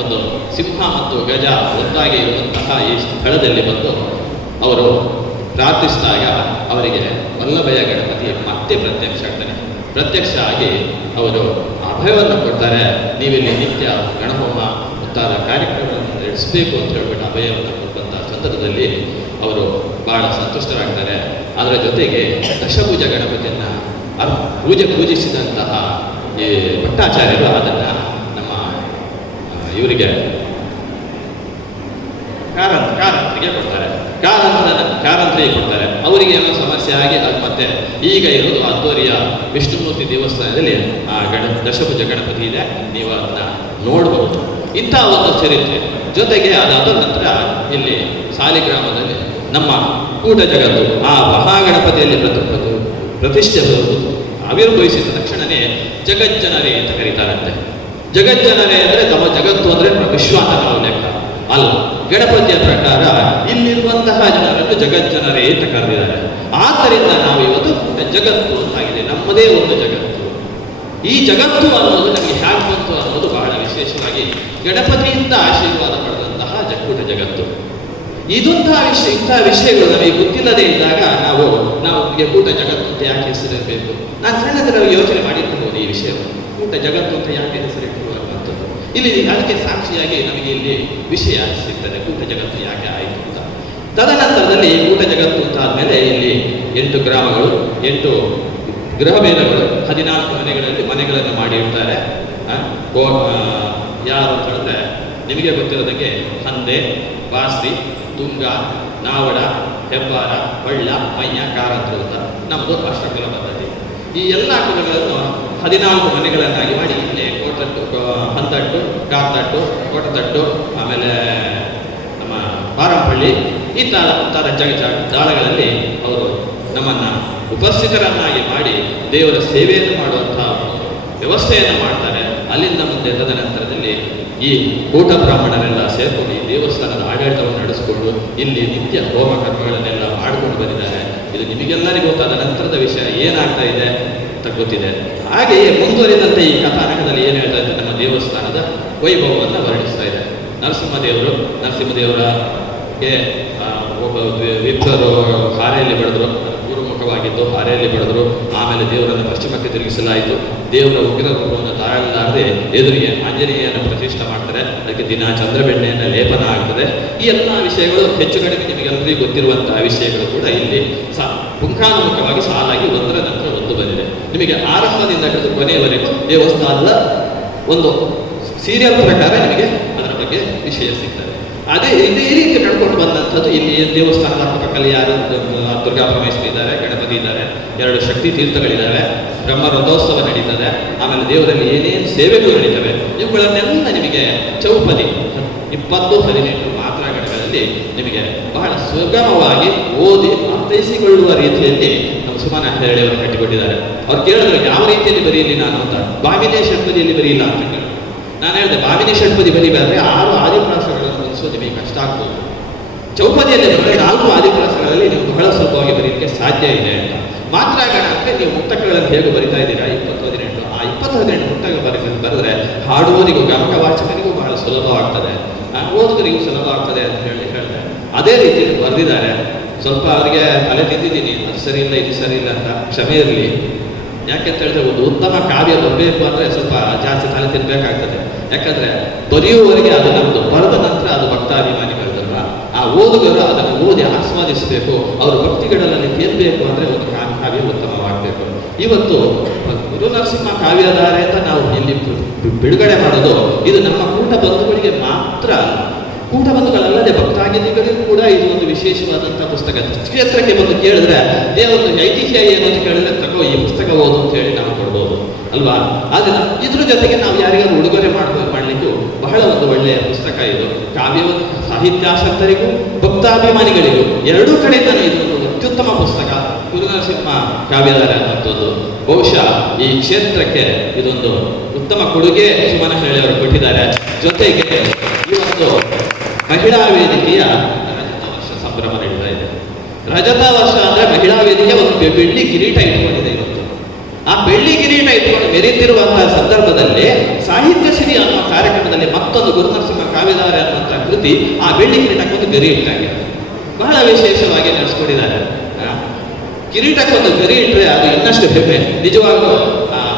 Speaker 3: ಒಂದು ಸಿಂಹ ಮತ್ತು ಗಜ ಒಂದಾಗಿ ಇರುವಂತಹ ಈ ಸ್ಥಳದಲ್ಲಿ ಬಂದು ಅವರು ಪ್ರಾರ್ಥಿಸಿದಾಗ ಅವರಿಗೆ ವಲ್ಲಭಯ ಗಣಪತಿ ಮತ್ತೆ ಪ್ರತ್ಯಕ್ಷ ಆಗ್ತಾನೆ. ಪ್ರತ್ಯಕ್ಷ ಆಗಿ ಅವರು ಅಭಯವನ್ನು ಕೊಡ್ತಾರೆ ನೀವಿಲ್ಲಿ ನಿತ್ಯ ಗಣಹೋಮ ಮುಂತಾದ ಕಾರ್ಯಕ್ರಮಗಳನ್ನು ನಡೆಸಬೇಕು ಅಂತ ಹೇಳ್ಬಿಟ್ಟು ಅಭಯವನ್ನು ಕೊಟ್ಟಂತಹ ಸಂದರ್ಭದಲ್ಲಿ ಅವರು ಬಹಳ ಸಂತುಷ್ಟರಾಗ್ತಾರೆ ಅದರ ಜೊತೆಗೆ ದಶಭುಜ ಗಣಪತಿಯನ್ನ ಪೂಜೆ ಪೂಜಿಸಿದಂತಹ ಈ ಭಟ್ಟಾಚಾರ್ಯರು ಅದನ್ನ ನಮ್ಮ ಇವರಿಗೆ ಕಾರಂತ, ಕಾರಂತರಿಗೆ ಕೊಡ್ತಾರೆ. ಕಾರಂತ್ರ ಕಾರಂತರಿಗೆ ಕೊಡ್ತಾರೆ. ಅವರಿಗೆ ಏನೋ ಸಮಸ್ಯೆ ಆಗಿ ಅದು ಮತ್ತೆ ಈಗ ಇರೋದು ಅದ್ದೂರಿಯ ವಿಷ್ಣುಮೂರ್ತಿ ದೇವಸ್ಥಾನದಲ್ಲಿ ಆ ಗಣ ದಶಭುಜ ಗಣಪತಿ ಇದೆ. ನೀವು ಅದನ್ನ ನೋಡಬಹುದು ಇಂಥ ಒಂದು ಚರಿತ್ರೆ. ಜೊತೆಗೆ ಅದಾದ ನಂತರ ಇಲ್ಲಿ ಸಾಲಿಗ್ರಾಮದಲ್ಲಿ ನಮ್ಮ ಕೂಟ ಜಗತ್ತು ಆ ಮಹಾಗಣಪತಿಯಲ್ಲಿ ಪ್ರತಿಪದು ಪ್ರತಿ- ಪ್ರತಿಷ್ಠೆ ಬರುವುದು ಆವಿರ್ಭವಿಸಿದ ತಕ್ಷಣವೇ ಜಗಜ್ಜನರೇ ಅಂತ ಕರೀತಾರಂತೆ. ಜಗಜ್ಜನರೇ ಅಂದರೆ ತಮ್ಮ ಜಗತ್ತು ಅಂದರೆ ವಿಶ್ವ ಲೆಕ್ಕ ಅಲ್ಲ, ಗಣಪತಿಯ ಪ್ರಕಾರ ಇಲ್ಲಿರುವಂತಹ ಜನರನ್ನು ಜಗಜ್ಜನರೇ ಅಂತ ಕರೆದಿದ್ದಾರೆ. ಆದ್ದರಿಂದ ನಾವು ಇವತ್ತು ಜಗತ್ತು ಅಂತಾಗಿದೆ, ನಮ್ಮದೇ ಒಂದು ಜಗತ್ತು. ಈ ಜಗತ್ತು ಅನ್ನೋದು ನಮಗೆ ಹ್ಯಾಕ್ ಬಂತು ಅನ್ನೋದು ಬಹಳ ವಿಶೇಷವಾಗಿ ಗಣಪತಿಯಿಂದ ಆಶೀರ್ವಾದ ಪಡೆದಂತಹ ಜಕ್ಕೂಟ ಜಗತ್ತು. ಇದೊಂತಹ ವಿಷಯ ಇಂತಹ ವಿಷಯಗಳು ನಮಗೆ ಗೊತ್ತಿಲ್ಲದೆ ಇದ್ದಾಗ ನಾವು ನಾವು ಕೂಟ ಜಗತ್ತು ಅಂತ ಯಾಕೆ ಹೆಸರಿರಬೇಕು? ನಾನು ಸಣ್ಣದರಲ್ಲಿ ಯೋಚನೆ ಮಾಡಿರ್ಬೋದು ಈ ವಿಷಯವನ್ನು. ಕೂಟ ಜಗತ್ತು ಅಂತ ಯಾಕೆ ಹೆಸರಿಟ್ಟಿರುವಂಥದ್ದು ಇಲ್ಲಿ ಅದಕ್ಕೆ ಸಾಕ್ಷಿಯಾಗಿ ನಮಗೆ ಇಲ್ಲಿ ವಿಷಯ ಸಿಗ್ತದೆ. ಕೂಟ ಜಗತ್ತು ಯಾಕೆ ಆಯಿತು ಅಂತ. ತದನಂತರದಲ್ಲಿ ಕೂಟ ಜಗತ್ತು ಅಂತ ಆದಮೇಲೆ ಇಲ್ಲಿ ಎಂಟು ಗ್ರಾಮಗಳು, ಎಂಟು ಗೃಹ ಭೇದಗಳು ಹದಿನಾಲ್ಕು ಮನೆಗಳಲ್ಲಿ ಮನೆಗಳನ್ನು ಮಾಡಿರ್ತಾರೆ. ಯಾರು ಅಂತ ಹೇಳಿದ್ರೆ ನಿಮಗೆ ಗೊತ್ತಿರೋದಕ್ಕೆ ಹಂದೆ ಬಾಸ್ರಿ ತುಂಗ, ನಾವಡ, ಹೆಬ್ಬಾರ, ಬಳ್ಳ ಮಯ್ಯ ಕಾರಂತರು ನಮ್ಮದು ಅಷ್ಟಕುಲ ಪದ್ಧತಿ. ಈ ಎಲ್ಲ ಕುಲಗಳನ್ನು ಹದಿನಾಲ್ಕು ಮನೆಗಳನ್ನಾಗಿ ಮಾಡಿ ಇಲ್ಲಿ ಕೋಟಟ್ಟು ಹಂತಟ್ಟು ಕಾರ್ತಟ್ಟು ಕೋಟತಟ್ಟು, ಆಮೇಲೆ ನಮ್ಮ ಪಾರಂಪಳ್ಳಿ ಇಂತಹ ಮುಂತಾದ ಜಗ ಜಾಳಗಳಲ್ಲಿ ಅವರು ನಮ್ಮನ್ನು ಉಪಸ್ಥಿತರನ್ನಾಗಿ ಮಾಡಿ ದೇವರ ಸೇವೆಯನ್ನು ಮಾಡುವಂತಹ ವ್ಯವಸ್ಥೆಯನ್ನು ಮಾಡ್ತಾರೆ. ಅಲ್ಲಿಂದ ಮುಂದೆ ತದನಂತರದಲ್ಲಿ ಈ ಕೂಟ ಬ್ರಾಹ್ಮಣರೆಲ್ಲ ಸೇರ್ಕೊಂಡು ಈ ದೇವಸ್ಥಾನದ ಆಡಳಿತವನ್ನು ನಡೆಸಿಕೊಂಡು ಇಲ್ಲಿ ನಿತ್ಯ ಹೋಮ ಕರ್ಮಗಳನ್ನೆಲ್ಲ ಮಾಡಿಕೊಂಡು ಬಂದಿದ್ದಾರೆ. ಇದು ನಿಮಗೆಲ್ಲರಿಗೂ ನಂತರದ ವಿಷಯ ಏನಾಗ್ತಾ ಇದೆ ಅಂತ ಗೊತ್ತಿದೆ. ಹಾಗೆಯೇ ಮುಂದುವರಿದಂತೆ ಈ ಕಥಾನಕದಲ್ಲಿ ಏನು ಹೇಳ್ತಾ ಇದೆ ನಮ್ಮ ದೇವಸ್ಥಾನದ ವೈಭವವನ್ನು ವರ್ಣಿಸ್ತಾ ಇದೆ. ನರಸಿಂಹದೇವರು, ನರಸಿಂಹದೇವರ ಒಬ್ಬ ವಿ- ವಿಪ್ರರು ಹಾರೆಯಲ್ಲಿ ಬೆಳೆದ್ರು ಪೂರ್ವಮುಖವಾಗಿದ್ದು ಅರೆಯಲ್ಲಿ ಬೆಳೆದರು. ಆಮೇಲೆ ದೇವರನ್ನು ಪಶ್ಚಿಮಕ್ಕೆ ತಿರುಗಿಸಲಾಯಿತು. ದೇವರ ಉಗ್ರ ರೂಪವನ್ನು ತಾಳಲಾರದೆ ಎದುರಿಗೆ ಆಂಜನೇಯನ ಪ್ರತಿಷ್ಠೆ ಮಾಡ್ತಾರೆ. ಅದಕ್ಕೆ ದಿನ ಚಂದ್ರಬೆಣ್ಣೆಯನ್ನು ಲೇಪನ ಆಗ್ತದೆ. ಈ ಎಲ್ಲ ವಿಷಯಗಳು ಹೆಚ್ಚು ಕಡಿಮೆ ನಿಮಗೆಲ್ಲರಿಗೂ ಗೊತ್ತಿರುವಂತಹ ವಿಷಯಗಳು ಕೂಡ ಇಲ್ಲಿ ಸಾ ಪುಂಖಾನುಮುಖವಾಗಿ ಸಾಲಾಗಿ ಒಂದರ ನಂತರ ಒಂದು ಬಂದಿದೆ. ನಿಮಗೆ ಆರಂಭದಿಂದ ಹಿಡಿದು ಕೊನೆಯವರೆಗೂ ದೇವಸ್ಥಾನದ ಒಂದು ಸೀರಿಯಲ್ ಪ್ರಕಾರ ನಿಮಗೆ ಅದರ ಬಗ್ಗೆ ವಿಷಯ ಸಿಗ್ತದೆ. ಅದೇ, ಇದೇ ರೀತಿ ನಡ್ಕೊಂಡು ಬಂದಂಥದ್ದು ಇಲ್ಲಿ ದೇವಸ್ಥಾನದ ಪಕ್ಕದಲ್ಲಿ ಯಾರು ದುರ್ಗಾ ಪರಮೇಶ್ವರಿ ಇದ್ದಾರೆ, ಗಣಪತಿ ಇದ್ದಾರೆ, ಎರಡು ಶಕ್ತಿ ತೀರ್ಥಗಳಿದ್ದಾವೆ, ಬ್ರಹ್ಮ ರಥೋತ್ಸವ ನಡೀತದೆ, ಆಮೇಲೆ ದೇವರಲ್ಲಿ ಏನೇನು ಸೇವೆಗಳು ನಡೀತವೆ, ಇವುಗಳನ್ನೆಲ್ಲ ನಿಮಗೆ ಚೌಪದಿ, ಇಪ್ಪತ್ತು ಹದಿನೆಂಟು ಮಾತ್ರ ಗಣಗಳಲ್ಲಿ ನಿಮಗೆ ಬಹಳ ಸುಗಮವಾಗಿ ಓದಿ ಅರ್ಥೈಸಿಕೊಳ್ಳುವ ರೀತಿಯಲ್ಲಿ ನಮ್ಮ ಸುಮಾನ ಹೆರಡೆಯವರು ಕಟ್ಟಿಕೊಟ್ಟಿದ್ದಾರೆ. ಅವ್ರು ಕೇಳಿದ್ರು, ಯಾವ ರೀತಿಯಲ್ಲಿ ಬರೆಯಲಿ ನಾನು ಅಂತ. ಬಾವಿನೇ ಷಟ್ಪದಿಯಲ್ಲಿ ಬರೆಯಿಲ್ಲ ಅಂತ ನಾನು ಹೇಳಿದೆ ಬಾವಿನೇ ಷಟ್ಪದಿ ಬರೀಬೇಕಾದ್ರೆ ಆರು ಆದಿಪ್ರಾಸಗಳನ್ನು ನಿಮಗೆ ಕಷ್ಟ ಆಗ್ಬೋದು. ಚೌಪದಿಯಲ್ಲಿ ಬರೆದ ನಾಲ್ಕು ಆದಿಪ್ರಾಸಗಳಲ್ಲಿ ನೀವು ಬಹಳ ಸುಲಭವಾಗಿ ಬರೆಯೋಕ್ಕೆ ಸಾಧ್ಯ ಇದೆ ಅಂತ. ಮಾತ್ರ ಅಂದರೆ ನೀವು ಮುಕ್ತಕಗಳನ್ನು ಹೇಗೆ ಬರಿತಾ ಇದ್ದೀರಾ? ಇಪ್ಪತ್ತು ಹದಿನೆಂಟು. ಆ ಇಪ್ಪತ್ತು ಹದಿನೆಂಟು ಮುಕ್ತಕ ಬರಿ ಬರೆದ್ರೆ ಹಾಡುವುದಿಗೂ ಗಮಕ ವಾಚಕರಿಗೂ ಬಹಳ ಸುಲಭವಾಗ್ತದೆ ಓದುಗರಿಗೂ ಸುಲಭ ಆಗ್ತದೆ ಅಂತ ಹೇಳಿ ಹೇಳಿದೆ. ಅದೇ ರೀತಿ ಬರೆದಿದ್ದಾರೆ. ಸ್ವಲ್ಪ ಅವರಿಗೆ ತಲೆ ತಿಂದಿದ್ದೀನಿ. ಅದು ಸರಿ ಇಲ್ಲ, ಇದು ಸರಿ ಇಲ್ಲ ಅಂತ ಕ್ಷಮೆ ಇರಲಿ. ಯಾಕೆಂತ ಹೇಳಿದ್ರೆ ಒಂದು ಉತ್ತಮ ಕಾವ್ಯ ಬರಬೇಕು ಅಂದ್ರೆ ಸ್ವಲ್ಪ ಜಾಸ್ತಿ ಕಾಲ ತಿನ್ಬೇಕಾಗ್ತದೆ. ಯಾಕಂದ್ರೆ ಬರೆಯುವವರೆಗೆ ಅದು ನಮ್ದು ಬರೆದ ನಂತರ ಅದು ಭಕ್ತಾಭಿಮಾನಿಗಳದಲ್ಲ ಆ ಓದುಗರು ಅದನ್ನು ಓದಿ ಆಸ್ವಾದಿಸಬೇಕು, ಅವರ ಭಕ್ತಿಗಳಲ್ಲಿ ತಿನ್ಬೇಕು ಅಂದ್ರೆ ಒಂದು ಕಾವ್ಯ ಉತ್ತಮವಾಗಬೇಕು. ಇವತ್ತು ಗುರು ನರಸಿಂಹ ಕಾವ್ಯಧಾರೆ ಅಂತ ನಾವು ಇಲ್ಲಿ ಬಿಡುಗಡೆ ಮಾಡೋದು, ಇದು ನಮ್ಮ ಕೂಟ ಬಂಧುಗಳಿಗೆ ಮಾತ್ರ ಕೂಟ ಬಂಧುಗಳಲ್ಲದೆ ಭಕ್ತಾಗಿದ್ದಿಗಳಿಗೂ ಕೂಡ ಇದು ಒಂದು ವಿಶೇಷವಾದಂಥ ಪುಸ್ತಕ. ಕ್ಷೇತ್ರಕ್ಕೆ ಬಂದು ಕೇಳಿದ್ರೆ ದೇವರು ಐತಿಹ್ಯ ಏನು ಅಂತ ಕೇಳಿದ್ರೆ, ತಗೋ, ಈ ಪುಸ್ತಕ ಓದು ಅಂತ ಹೇಳಿ ನಾವು ಕೊಡ್ಬೋದು. ಅಲ್ವಾ? ಆದ್ರೆ, ಇದ್ರ ಜೊತೆಗೆ ನಾವು ಯಾರಿಗಾದ್ರು ಉಡುಗೊರೆ ಮಾಡ್ಬೋದು ಮಾಡ್ಲಿಕ್ಕೂ ಬಹಳ ಒಂದು ಒಳ್ಳೆಯ ಪುಸ್ತಕ ಇದು. ಕಾವ್ಯ ಸಾಹಿತ್ಯಾಸಕ್ತರಿಗೂ, ಭಕ್ತಾಭಿಮಾನಿಗಳಿಗೂ, ಎರಡೂ ಕಡೆಯಿಂದಲೂ ಇದು ಅತ್ಯುತ್ತಮ ಪುಸ್ತಕ. ಗುರುನರಸಿಂಹ ಕಾವ್ಯಧಾರ ಅನ್ನುವಂಥದ್ದು ಬಹುಶಃ ಈ ಕ್ಷೇತ್ರಕ್ಕೆ ಇದೊಂದು ಉತ್ತಮ ಕೊಡುಗೆ, ಸುಮನ ಹೇಳಿಯವರು ಕೊಟ್ಟಿದ್ದಾರೆ. ಜೊತೆಗೆ ಇವತ್ತು ಮಹಿಳಾ ವೇದಿಕೆಯ ರಜತ ವರ್ಷ ಸಂಭ್ರಮ ನಡೀತಾ ಇದೆ. ರಜತ ವರ್ಷ ಅಂದ್ರೆ ಮಹಿಳಾ ವೇದಿಕೆ ಒಂದು ಬೆಳ್ಳಿ ಕಿರೀಟ ಇಟ್ಕೊಂಡಿದೆ ಇವತ್ತು. ಆ ಬೆಳ್ಳಿ ಕಿರೀಟ ಇಟ್ಕೊಂಡು ಮೆರೆತಿರುವಂತಹ ಸಂದರ್ಭದಲ್ಲಿ ಸಾಹಿತ್ಯ ಸಿರಿ ಅನ್ನುವ ಕಾರ್ಯಕ್ರಮದಲ್ಲಿ ಮತ್ತೊಂದು ಗುರುನರಸಿಂಹ ಕಾವ್ಯಧಾರೆ ಅನ್ನುವಂತಹ ಕೃತಿ ಆ ಬೆಳ್ಳಿ ಕಿರೀಟಕ್ಕೊಂದು ಗರಿ ಇಟ್ಟಾಗಿದೆ ಬಹಳ ವಿಶೇಷವಾಗಿ ನಡೆಸ್ಕೊಂಡಿದ್ದಾರೆ ಕಿರೀಟಕ್ಕೊಂದು ಗರಿ ಇಟ್ಟರೆ ಅದು ಇನ್ನಷ್ಟು ಹೆಮ್ಮೆ. ನಿಜವಾಗ್ಲೂ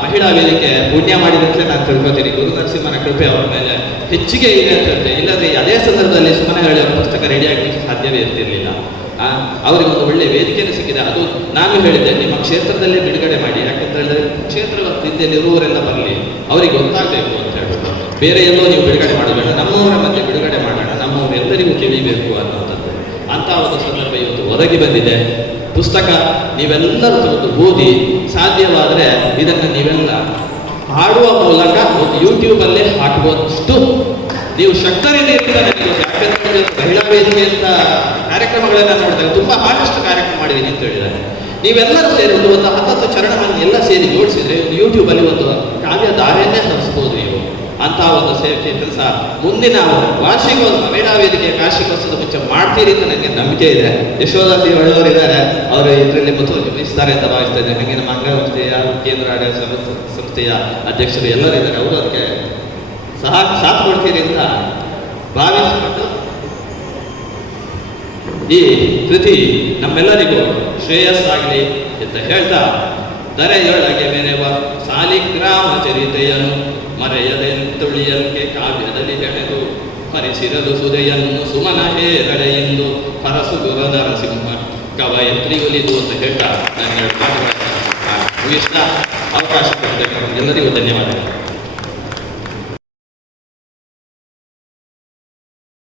Speaker 3: ಮಹಿಳಾ ವೇದಿಕೆ ಪುಣ್ಯ ಮಾಡಿದಂತೆ ನಾನು ತಿಳ್ಕೊತೀನಿ. ಗುರು ಕೃಪೆ ಅವರ ಮೇಲೆ ಹೆಚ್ಚಿಗೆ ಇದೆ ಅಂತ ಇಲ್ಲದ್ರೆ ಅದೇ ಸಂದರ್ಭದಲ್ಲಿ ಸುಮ್ಮನೆ ಹೇಳಿ ಅವರ ಪುಸ್ತಕ ರೆಡಿ ಆಗಲಿಕ್ಕೆ ಸಾಧ್ಯವೇ ಇರ್ತಿರ್ಲಿಲ್ಲ ಅವರಿಗೆ ಒಂದು ಒಳ್ಳೆ ವೇದಿಕೆಯನ್ನು ಸಿಕ್ಕಿದೆ. ಅದು ನಾನು ಹೇಳಿದ್ದೆ, ನಿಮ್ಮ ಕ್ಷೇತ್ರದಲ್ಲೇ ಬಿಡುಗಡೆ ಮಾಡಿ ಯಾಕಂತ ಹೇಳಿದ್ರೆ ಕ್ಷೇತ್ರ ಹಿಂದೆಲ್ಲಿರುವವರೆಲ್ಲ ಬರಲಿ, ಅವರಿಗೆ ಗೊತ್ತಾಗಬೇಕು ಅಂತ ಹೇಳ್ಬಿಟ್ಟು ಬೇರೆ ಎಲ್ಲೋ ನೀವು ಬಿಡುಗಡೆ ಮಾಡಬೇಡ ನಮ್ಮವರ ಮಧ್ಯೆ ಬಿಡುಗಡೆ ಮಾಡೋಣ ನಮ್ಮವರೆಲ್ಲರಿಗೂ ತಿಳಿಬೇಕು ಅನ್ನೋಂಥದ್ದು ಅಂತ ಒಂದು ಸಂದರ್ಭ ಇವತ್ತು ಒದಗಿ ಬಂದಿದೆ. ಪುಸ್ತಕ ನೀವೆಲ್ಲರೂ ಒಂದು ಓದಿ, ಸಾಧ್ಯವಾದರೆ ಇದನ್ನು ನೀವೆಲ್ಲ ಹಾಡುವ ಮೂಲಕ ಒಂದು ಯೂಟ್ಯೂಬಲ್ಲೇ ಹಾಕುವಷ್ಟು ನೀವು ಶಕ್ತರಿದೆ ಅಂತ ನನಗೆ ಗೊತ್ತು. ಯಾಕಂದ್ರೆ ಮಹಿಳಾ ವೇದಿಕೆ ಅಂತ ಕಾರ್ಯಕ್ರಮಗಳನ್ನ ನೋಡಿದಾಗ ತುಂಬಾ ಬಹಳಷ್ಟು ಕಾರ್ಯಕ್ರಮ ಮಾಡಿದ್ದೀನಿ ಅಂತ ಹೇಳಿದ್ದಾರೆ. ನೀವೆಲ್ಲರೂ ಸೇರಿ ಒಂದು ಒಂದು ಹತ್ತತ್ತು ಚರಣವನ್ನು ಎಲ್ಲ ಸೇರಿ ಜೋಡಿಸಿದ್ರೆ ಒಂದು ಯೂಟ್ಯೂಬಲ್ಲಿ ಒಂದು ಕಾವ್ಯ ದಾರಿಯನ್ನೇ ಹರಿಸ್ಬೋದು ನೀವು. ಅಂತ ಒಂದು ಸೇವೆ ಕೆಲಸ ಮುಂದಿನ ವಾರ್ಷಿಕೋತ್ಸವ ಮಹಿಳಾ ವೇದಿಕೆಯ ವಾರ್ಷಿಕೋತ್ಸವದ ಮುಂಚೆ ಮಾಡ್ತೀರಿ ಅಂತ ನನಗೆ ನಂಬಿಕೆ ಇದೆ. ಯಶೋಧ ಒಳ್ಳೆಯವರು ಇದ್ದಾರೆ. ಅವರು ಇದರಲ್ಲಿ ಮುತುವರ್ಜಿ ಅಂತ ಭಾವಿಸ್ತಾ ಇದ್ದಾರೆ ಹಾಗೆ ನಮ್ಮ ಅಂಗಸಂಸ್ಥೆಯ ಕೇಂದ್ರ ಆಡಳಿತ ಸಂಸ್ಥೆ- ಸಂಸ್ಥೆಯ ಅಧ್ಯಕ್ಷರು ಎಲ್ಲರೂ ಇದ್ದಾರೆ. ಅವರು ಅದಕ್ಕೆ ಸಹ ಸಾಥ್ ಕೊಡ್ತೀರಿ ಅಂತ ಭಾವಿಸಿಕೊಂಡು ಈ ಕೃತಿ ನಮ್ಮೆಲ್ಲರಿಗೂ ಶ್ರೇಯಸ್ಸಾಗಲಿ ಅಂತ ಹೇಳ್ತಾ ದರೆಯೊಳಗೆ ಮೆರೆವ ಸಾಲಿಗ್ರಾಮ ಚರಿತೆಯನ್ನು ಮರೆಯದೆ ತುಳಿಯಲ್ಕೆ ಕಾವ್ಯದಲ್ಲಿ ಹೆಣೆದು ಪರಿಸಿರದು ಸುದೆಯನ್ನು ಸುಮನ ಹೇರಳೆಯಿಂದ ಹರಸುಗುರ ನರಸಿಂಹ ಕವಯತ್ರಿ ಒಲಿದು ಅಂತ ಹೇಳ್ತಾ ನಾನು ಹೇಳ್ತಾ ಅವಕಾಶ ಕೊಡ್ತೇನೆ ಎಲ್ಲರಿಗೂ ಧನ್ಯವಾದಗಳು.